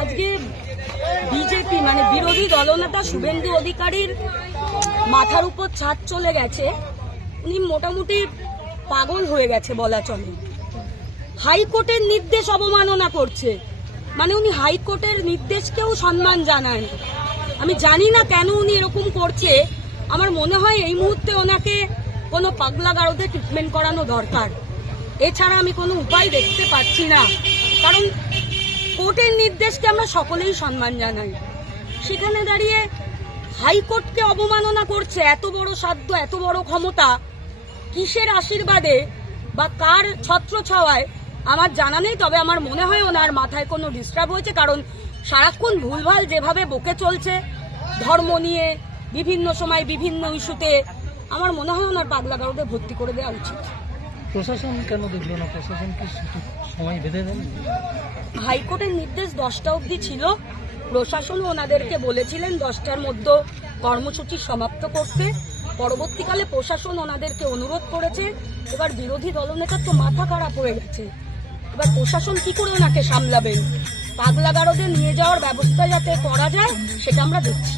আজকে বিজেপি মানে বিরোধী দলনেতা শুভেন্দু অধিকারীর মাথার উপর ছাদ চলে গেছে। উনি মোটামুটি পাগল হয়ে গেছে বলা চলে। হাইকোর্টের নির্দেশ অবমাননা করছে। মানে উনি হাইকোর্টের নির্দেশকেও সম্মান জানান আমি জানি না কেন উনি এরকম করছে। আমার মনে হয় এই মুহূর্তে ওনাকে কোনো পাগলা গারদে ট্রিটমেন্ট করানো দরকার। এছাড়া আমি কোনো উপায় দেখতে পাচ্ছি না। কারণ কোর্টের নির্দেশকে আমরা সকলেই সম্মান জানাই। সেখানে দাঁড়িয়ে হাইকোর্টকে অবমাননা করছে এত বড় সাধ্য, এত বড় ক্ষমতা, কিসের আশীর্বাদে বা কার ছত্র ছাওয়ায় আমার জানা নেই, তবে আমার মনে হয় ওনার মাথায় কোনো ডিস্টার্ব হয়েছে, কারণ সারাক্ষণ ভুলভাল যেভাবে বকে চলছে, ধর্ম নিয়ে, বিভিন্ন সময় বিভিন্ন ইস্যুতে, আমার মনে হয় ওনার পাগলা গারদে ভর্তি করে দেওয়া উচিত। প্রশাসন কেন দেখল না? প্রশাসন কি সময় বেঁধে দেন? হাইকোর্টের নির্দেশ দশটা অবধি ছিল। প্রশাসনও ওনাদেরকে বলেছিলেন দশটার মধ্যে কর্মসূচি সমাপ্ত করতে। পরবর্তীকালে প্রশাসন ওনাদেরকে অনুরোধ করেছে। এবার বিরোধী দলনেতার তো মাথা খারাপ হয়ে গেছে। এবার প্রশাসন কি করে ওনাকে সামলাবেন? পাগলা গারদে নিয়ে যাওয়ার ব্যবস্থা যাতে করা যায় সেটা আমরা দেখছি।